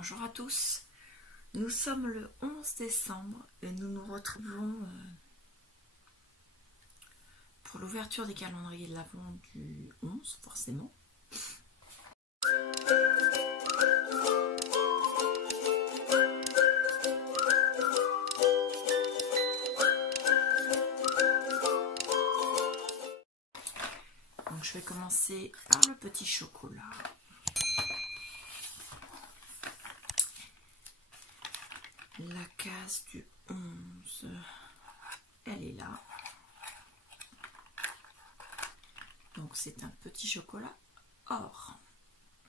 Bonjour à tous, nous sommes le 11 décembre et nous nous retrouvons pour l'ouverture des calendriers de l'Avent du 11, forcément. Donc je vais commencer par le petit chocolat. La case du 11, elle est là. Donc c'est un petit chocolat or.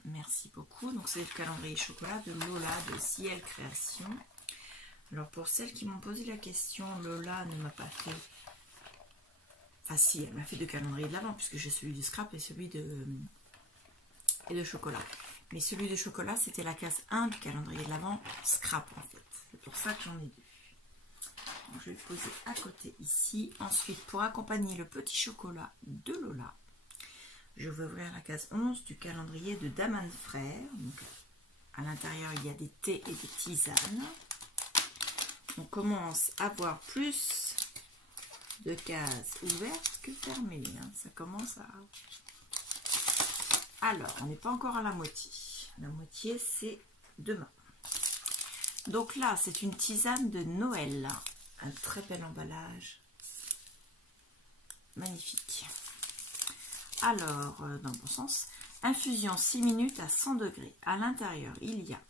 Merci beaucoup. Donc c'est le calendrier chocolat de Lola de Ciel Création. Alors pour celles qui m'ont posé la question, Lola ne m'a pas fait... Enfin si, elle m'a fait deux calendriers de l'Avent puisque j'ai celui de scrap et celui de chocolat. Mais celui de chocolat, c'était la case 1 du calendrier de l'Avent scrap en fait. C'est pour ça que j'en ai deux. Donc, je vais le poser à côté ici. Ensuite, pour accompagner le petit chocolat de Lola, je vais ouvrir la case 11 du calendrier de Daman Frères. Donc, à l'intérieur, il y a des thés et des tisanes. On commence à voir plus de cases ouvertes que fermées. Hein. Ça commence à... Alors, on n'est pas encore à la moitié. La moitié, c'est demain. Donc là, c'est une tisane de Noël. Un très bel emballage. Magnifique. Alors, dans le bon sens, infusion 6 minutes à 100 degrés. À l'intérieur, il y a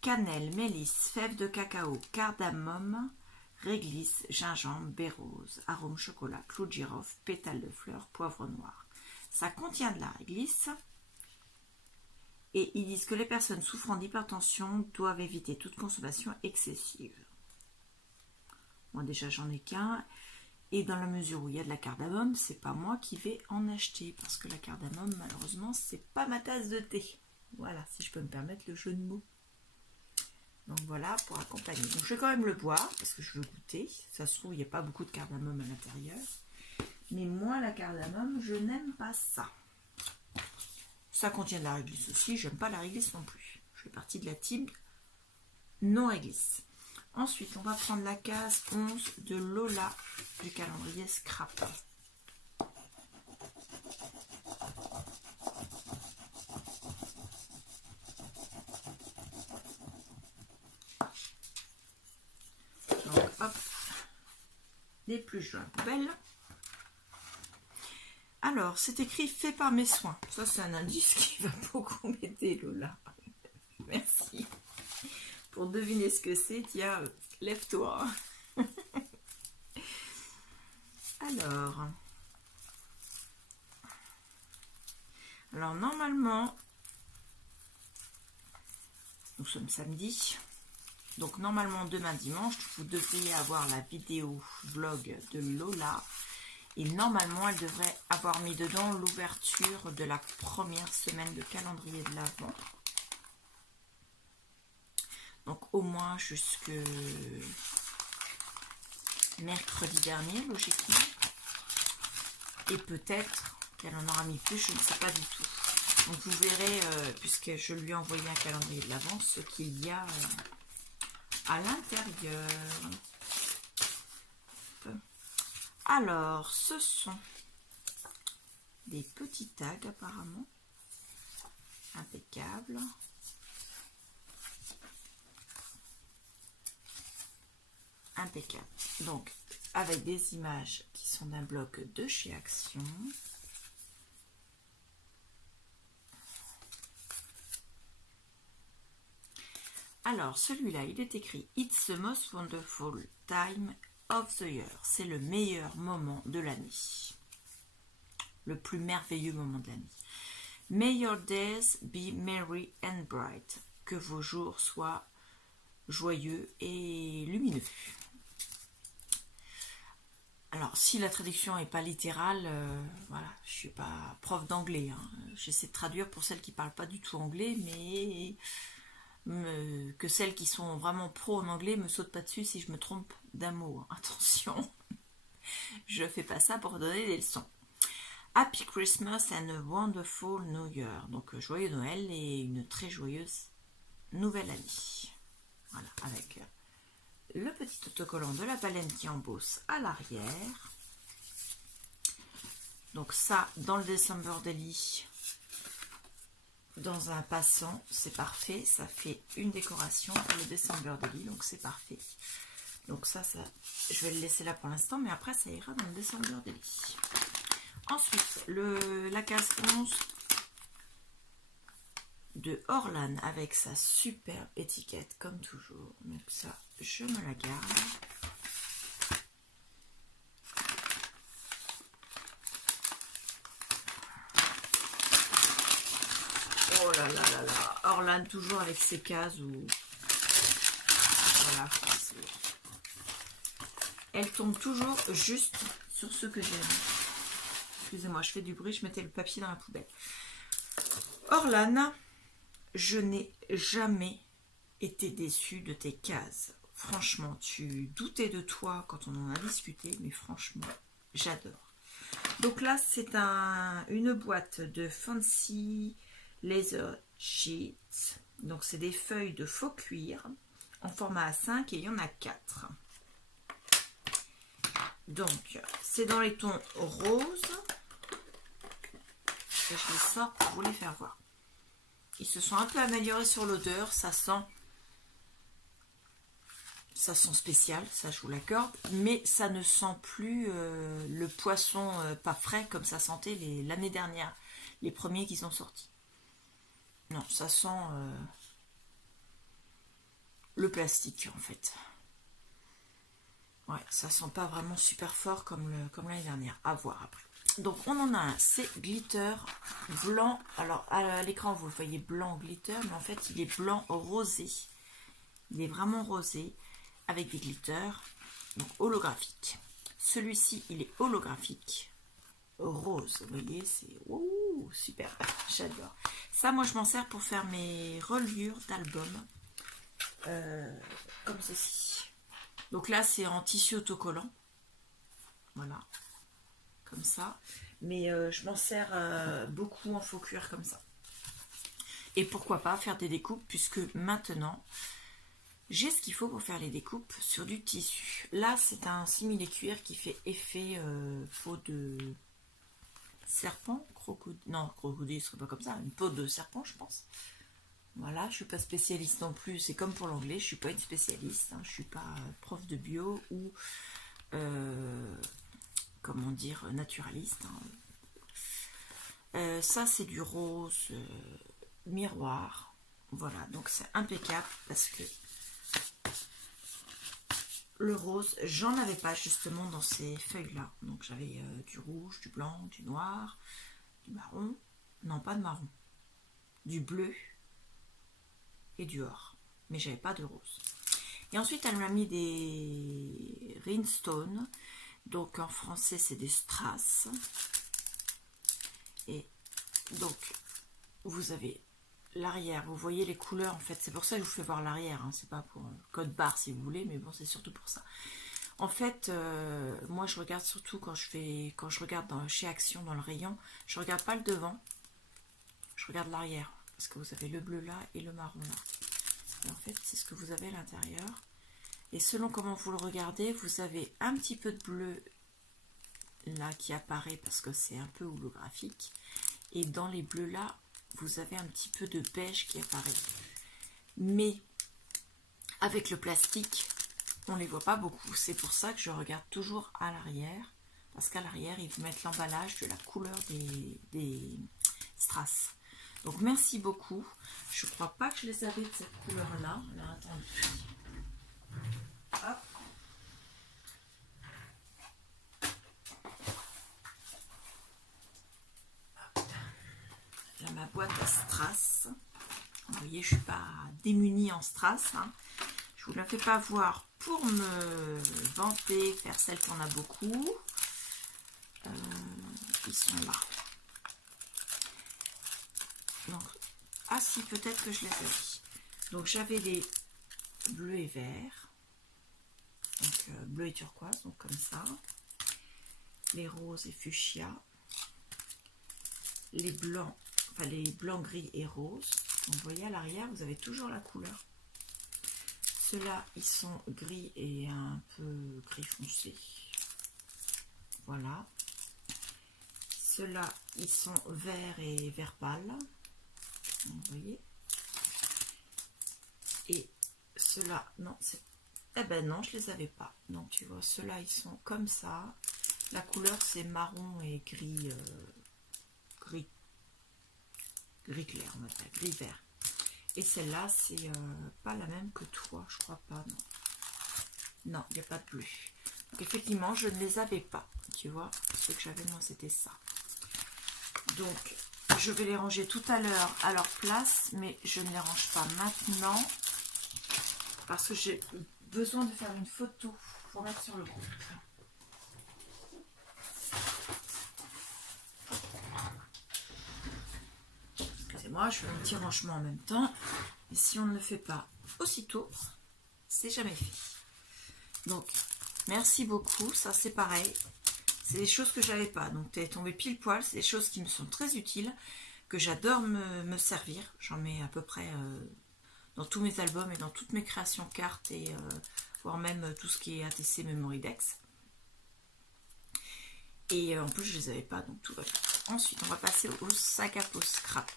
cannelle, mélisse, fèves de cacao, cardamome, réglisse, gingembre, baie rose, arôme chocolat, clou de girofle, pétales de fleurs, poivre noir. Ça contient de la réglisse. Et ils disent que les personnes souffrant d'hypertension doivent éviter toute consommation excessive. Moi déjà j'en ai qu'un. Et dans la mesure où il y a de la cardamome, c'est pas moi qui vais en acheter. Parce que la cardamome, malheureusement, c'est pas ma tasse de thé. Voilà, si je peux me permettre le jeu de mots. Donc voilà, pour accompagner. Donc je vais quand même le boire, parce que je veux goûter. Ça se trouve, il n'y a pas beaucoup de cardamome à l'intérieur. Mais moi, la cardamome, je n'aime pas ça. Ça contient de la réglisse aussi, j'aime pas la réglisse non plus. Je fais partie de la team non réglisse. Ensuite, on va prendre la case 11 de Lola du calendrier scrap. Donc hop, les plus belles. Alors, c'est écrit « Fait par mes soins ». Ça, c'est un indice qui va beaucoup m'aider, Lola. Merci. Pour deviner ce que c'est, tiens, lève-toi. Alors, normalement, nous sommes samedi. Donc, normalement, demain dimanche, vous devriez avoir la vidéo vlog de Lola. Et normalement, elle devrait avoir mis dedans l'ouverture de la première semaine de calendrier de l'Avent. Donc au moins jusque mercredi dernier, logiquement. Et peut-être qu'elle en aura mis plus, je ne sais pas du tout. Donc vous verrez, puisque je lui ai envoyé un calendrier de l'Avent, ce qu'il y a à l'intérieur. Alors, ce sont des petits tags apparemment, impeccables. Impeccable. Donc, avec des images qui sont d'un bloc de chez Action. Alors, celui-là, il est écrit « It's the most wonderful time of the year ». C'est le meilleur moment de l'année. Le plus merveilleux moment de l'année. « May your days be merry and bright ». Que vos jours soient joyeux et lumineux. Alors, si la traduction n'est pas littérale, voilà, je ne suis pas prof d'anglais. Hein. J'essaie de traduire pour celles qui ne parlent pas du tout anglais, mais que celles qui sont vraiment pro en anglais ne me sautent pas dessus si je me trompe d'un mot. Hein. Attention, je ne fais pas ça pour donner des leçons. Happy Christmas and a wonderful New Year. Donc, joyeux Noël et une très joyeuse nouvelle année. Voilà, avec le petit autocollant de la baleine qui embosse à l'arrière. Donc ça, dans le December Daily, dans un passant, c'est parfait. Ça fait une décoration pour le December Daily, donc c'est parfait. Donc ça, je vais le laisser là pour l'instant, mais après ça ira dans le December Daily. Ensuite, la case 11 de Orlan avec sa superbe étiquette comme toujours. Donc ça, je me la garde. Oh là là là là, Orlan toujours avec ses cases où voilà, elle tombe toujours juste sur ce que j'aime. Excusez-moi, je fais du bruit, je mettais le papier dans la poubelle. Orlan, je n'ai jamais été déçue de tes cases. Franchement, tu doutais de toi quand on en a discuté, mais franchement, j'adore. Donc là, c'est une boîte de Fancy Laser Sheets. Donc, c'est des feuilles de faux cuir en format A5 et il y en a 4. Donc, c'est dans les tons roses. Et je les sors pour vous les faire voir. Ils se sont un peu améliorés sur l'odeur, ça sent spécial, ça je vous l'accorde, mais ça ne sent plus le poisson pas frais comme ça sentait l'année dernière, les premiers qui sont sortis. Non, ça sent le plastique en fait. Ouais, ça sent pas vraiment super fort comme l'année dernière, à voir après. Donc on en a un, c'est glitter blanc. Alors à l'écran vous le voyez blanc glitter, mais en fait il est blanc rosé. Il est vraiment rosé avec des glitters, donc holographique. Celui-ci il est holographique, rose. Vous voyez, c'est super, j'adore. Ça moi je m'en sers pour faire mes reliures d'albums, comme ceci. Donc là c'est en tissu autocollant, voilà. Comme ça, mais je m'en sers beaucoup en faux cuir comme ça. Et pourquoi pas faire des découpes, puisque maintenant j'ai ce qu'il faut pour faire les découpes sur du tissu. Là c'est un simili cuir qui fait effet peau de serpent, crocodile, non crocodile ce serait pas comme ça, une peau de serpent je pense. Voilà, je suis pas spécialiste non plus, c'est comme pour l'anglais, je suis pas une spécialiste, hein, je suis pas prof de bio ou comment dire, naturaliste. Hein. Ça, c'est du rose miroir. Voilà, donc c'est impeccable parce que le rose, j'en avais pas justement dans ces feuilles-là. Donc j'avais du rouge, du blanc, du noir, du marron. Non, pas de marron. Du bleu et du or. Mais j'avais pas de rose. Et ensuite, elle m'a mis des rhinestones. Donc en français c'est des strass. Et donc vous avez l'arrière, vous voyez les couleurs en fait, c'est pour ça que je vous fais voir l'arrière, hein. C'est pas pour code barre si vous voulez, mais bon c'est surtout pour ça. En fait moi je regarde surtout quand je regarde chez Action dans le rayon, je regarde pas le devant, je regarde l'arrière, parce que vous avez le bleu là et le marron là. Et en fait c'est ce que vous avez à l'intérieur. Et selon comment vous le regardez, vous avez un petit peu de bleu là qui apparaît parce que c'est un peu holographique. Et dans les bleus là, vous avez un petit peu de beige qui apparaît. Mais avec le plastique, on ne les voit pas beaucoup. C'est pour ça que je regarde toujours à l'arrière. Parce qu'à l'arrière, ils vous mettent l'emballage de la couleur des strass. Donc merci beaucoup. Je crois pas que je les avais de cette couleur là. Alors attendez. Hop. Là, ma boîte à strass. Vous voyez, je ne suis pas démunie en strass. Hein. Je ne vous la fais pas voir pour me vanter, faire celle qu'on a beaucoup. Ils sont là. Donc, ah si, peut-être que je les ai mis. Donc, j'avais les bleus et verts. Donc bleu et turquoise, donc comme ça. Les roses et fuchsia. Les blancs, enfin les blancs, gris et roses. Donc, vous voyez à l'arrière, vous avez toujours la couleur. Ceux-là, ils sont gris et un peu gris foncé. Voilà. Ceux-là, ils sont verts et vert pâle. Vous voyez. Et ceux-là, non, c'est... Eh ben non, je les avais pas. Donc tu vois, ceux-là, ils sont comme ça. La couleur, c'est marron et gris, gris clair, on va dire, gris vert. Et celle-là, c'est pas la même que toi, je crois pas, non. Non, il n'y a pas de bleu. Donc effectivement, je ne les avais pas. Tu vois, ce que j'avais, moi, c'était ça. Donc, je vais les ranger tout à l'heure à leur place, mais je ne les range pas maintenant parce que j'ai besoin de faire une photo pour mettre sur le groupe. Excusez-moi, je fais un petit rangement en même temps. Et si on ne le fait pas aussitôt, c'est jamais fait. Donc, merci beaucoup. Ça, c'est pareil. C'est des choses que j'avais pas. Donc, tu es tombé pile poil. C'est des choses qui me sont très utiles, que j'adore me servir. J'en mets à peu près dans tous mes albums et dans toutes mes créations cartes et voire même tout ce qui est ATC Memory Dex. Et en plus, je les avais pas, donc tout va bien. Ensuite, on va passer au sac à peau scrap.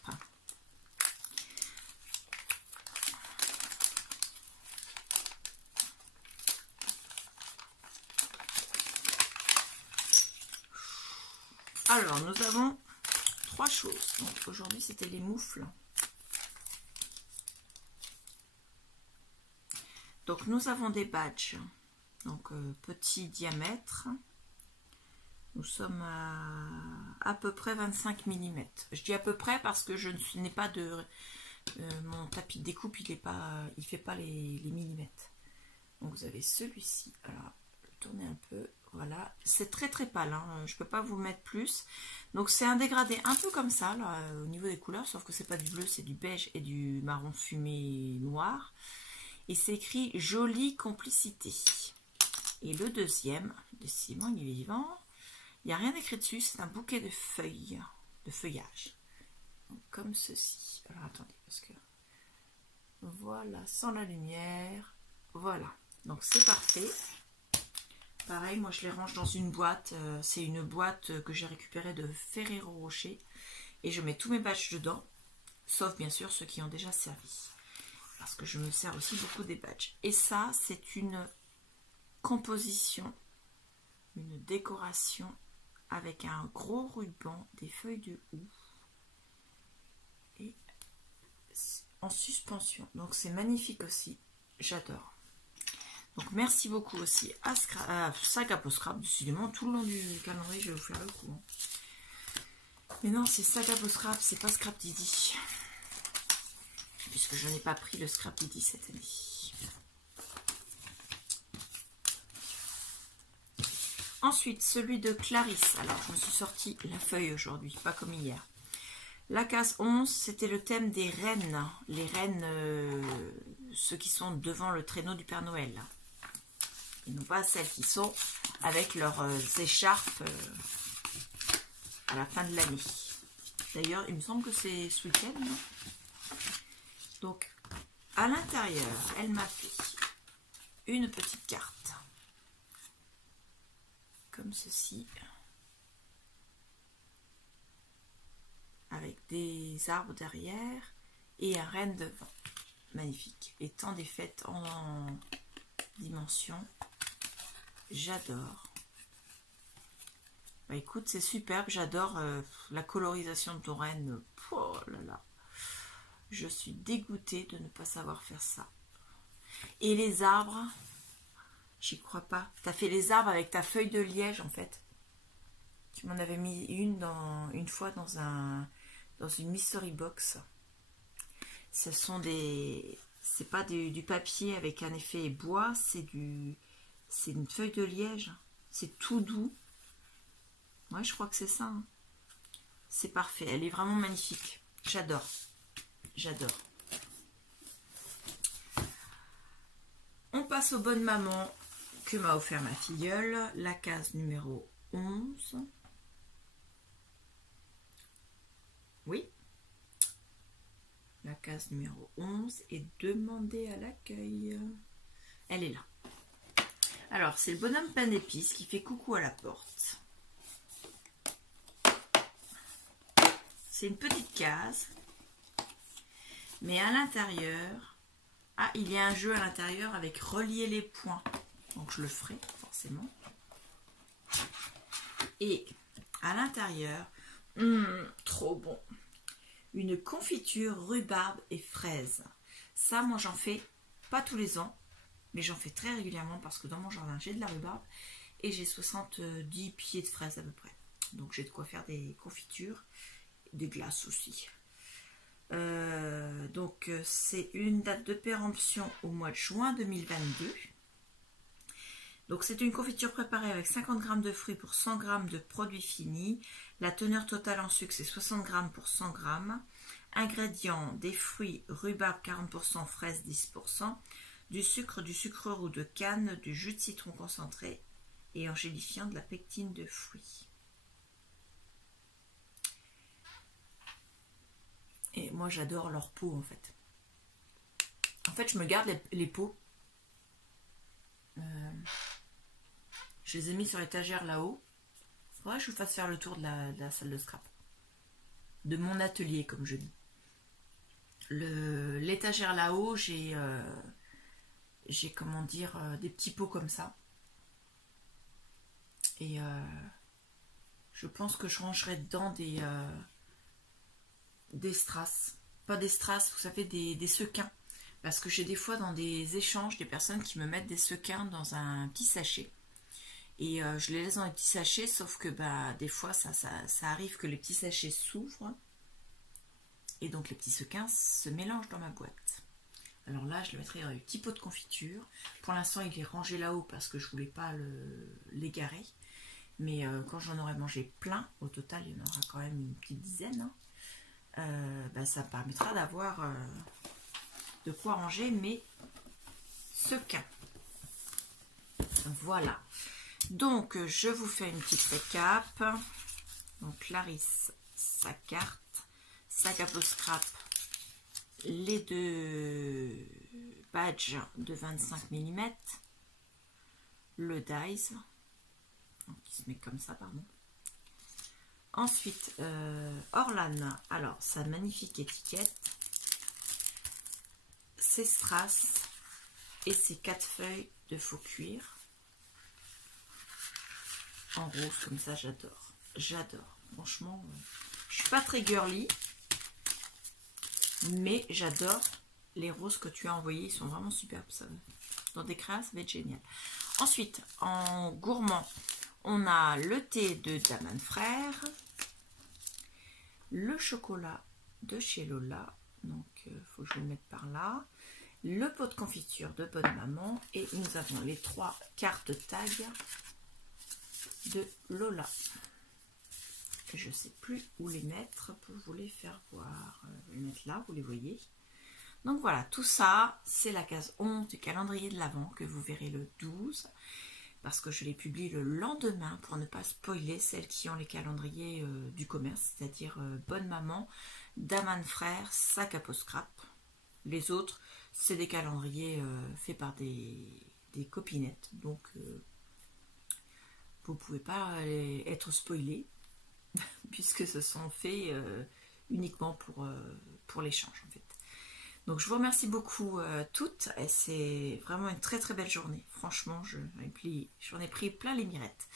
Alors, nous avons 3 choses. Donc, aujourd'hui, c'était les moufles. Donc, nous avons des badges. Donc, petit diamètre. Nous sommes à peu près 25 mm. Je dis à peu près parce que je n'ai pas de... mon tapis de découpe, il ne fait pas les millimètres. Donc, vous avez celui-ci. Alors, je vais tourner un peu. Voilà, c'est très très pâle, hein. Je ne peux pas vous mettre plus. Donc c'est un dégradé un peu comme ça, là, au niveau des couleurs, sauf que c'est pas du bleu, c'est du beige et du marron fumé noir. Et c'est écrit « Jolie complicité ». Et le deuxième, décidément il est vivant, il n'y a rien écrit dessus, c'est un bouquet de feuilles, de feuillage. Donc, comme ceci. Alors attendez, parce que... Voilà, sans la lumière. Voilà, donc c'est parfait. Pareil, moi je les range dans une boîte. C'est une boîte que j'ai récupérée de Ferrero Rocher. Et je mets tous mes badges dedans. Sauf bien sûr ceux qui ont déjà servi. Parce que je me sers aussi beaucoup des badges. Et ça, c'est une composition, une décoration avec un gros ruban, des feuilles de houx. Et en suspension. Donc c'est magnifique aussi. J'adore. Donc merci beaucoup aussi à sac à peau scrap. Décidément, tout le long du calendrier, je vais vous faire le coup. Mais non, c'est sac à peau scrap, c'est pas Scrap Didi. Puisque je n'ai pas pris le Scrap Didi cette année. Ensuite, celui de Clarisse. Alors, je me suis sorti la feuille aujourd'hui, pas comme hier. La case 11, c'était le thème des reines. Les reines, ceux qui sont devant le traîneau du Père Noël. Et non pas celles qui sont avec leurs écharpes à la fin de l'année. D'ailleurs, il me semble que c'est ce week-end. Donc, à l'intérieur, elle m'a fait une petite carte. Comme ceci. Avec des arbres derrière et un renne devant. Magnifique. Et tant des fêtes en dimension. J'adore. Bah écoute, c'est superbe. J'adore la colorisation de ton renne. Oh là là. Je suis dégoûtée de ne pas savoir faire ça. Et les arbres, j'y crois pas. Tu as fait les arbres avec ta feuille de liège en fait. Tu m'en avais mis une fois dans une mystery box. Ce sont des... C'est pas du papier avec un effet bois, c'est une feuille de liège. C'est tout doux. Ouais, je crois que c'est ça. Hein. C'est parfait. Elle est vraiment magnifique. J'adore. J'adore. On passe aux bonnes mamans que m'a offert ma filleule. La case numéro 11. La case numéro 11 et demander à l'accueil. Elle est là. Alors, c'est le bonhomme pain d'épices qui fait coucou à la porte. C'est une petite case. Mais à l'intérieur, il y a un jeu à l'intérieur avec relier les points. Donc, je le ferai forcément. Et à l'intérieur, trop bon. Une confiture rhubarbe et fraises. Ça, moi, j'en fais pas tous les ans. Mais j'en fais très régulièrement parce que dans mon jardin, j'ai de la rhubarbe et j'ai 70 pieds de fraises à peu près. Donc j'ai de quoi faire des confitures, des glaces aussi. Donc c'est une date de péremption au mois de juin 2022. Donc c'est une confiture préparée avec 50 g de fruits pour 100 g de produits finis. La teneur totale en sucre c'est 60 g pour 100 g. Ingrédients, des fruits, rhubarbe 40%, fraises 10%. Du sucre roux de canne, du jus de citron concentré et en gélifiant de la pectine de fruits. Et moi j'adore leur peau en fait. En fait je me garde les peaux. Je les ai mis sur l'étagère là-haut. Faudrait que je vous fasse faire le tour de la salle de scrap. De mon atelier comme je dis. L'étagère là-haut, j'ai comment dire, des petits pots comme ça. Et je pense que je rangerai dedans des strass. Pas des strass, vous savez, des sequins. Parce que j'ai des fois dans des échanges des personnes qui me mettent des sequins dans un petit sachet. Et je les laisse dans les petits sachets, sauf que des fois ça arrive que les petits sachets s'ouvrent. Et donc les petits sequins se mélangent dans ma boîte. Alors là, je le mettrai dans les petits pots de confiture. Pour l'instant, il est rangé là-haut parce que je ne voulais pas l'égarer. Mais quand j'en aurai mangé plein, au total, il y en aura quand même une petite dizaine. Ça permettra d'avoir de quoi ranger mes sequins. Voilà. Donc, je vous fais une petite récap. Donc, Clarisse, sa carte, sa capo scrap, les deux badges de 25 mm, le dies, qui se met comme ça, pardon. Ensuite, Orlan, alors sa magnifique étiquette, ses strass et ses 4 feuilles de faux cuir en rose comme ça, j'adore. J'adore. Franchement, je suis pas très girly. Mais j'adore les roses que tu as envoyées, ils sont vraiment superbes. Ça. Dans des crayons, ça va être génial. Ensuite, en gourmand, on a le thé de Daman Frères, le chocolat de chez Lola, donc il faut que je le mette par là, le pot de confiture de Bonne Maman, et nous avons les 3 cartes tag de Lola. Je ne sais plus où les mettre pour vous les faire voir. Je vais les mettre là, vous les voyez. Donc voilà, tout ça, c'est la case 11 du calendrier de l'Avent que vous verrez le 12. Parce que je les publie le lendemain pour ne pas spoiler celles qui ont les calendriers du commerce. C'est-à-dire Bonne Maman, Daman Frères, sa capo scrap. Les autres, c'est des calendriers faits par des copinettes. Donc, vous ne pouvez pas être spoilé. Puisque ce sont faits uniquement pour l'échange en fait. Donc je vous remercie beaucoup toutes, et c'est vraiment une très très belle journée. Franchement, j'en ai pris plein les mirettes.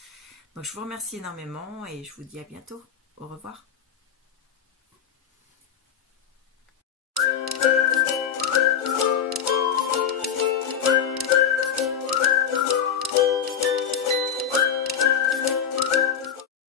Donc je vous remercie énormément et je vous dis à bientôt. Au revoir.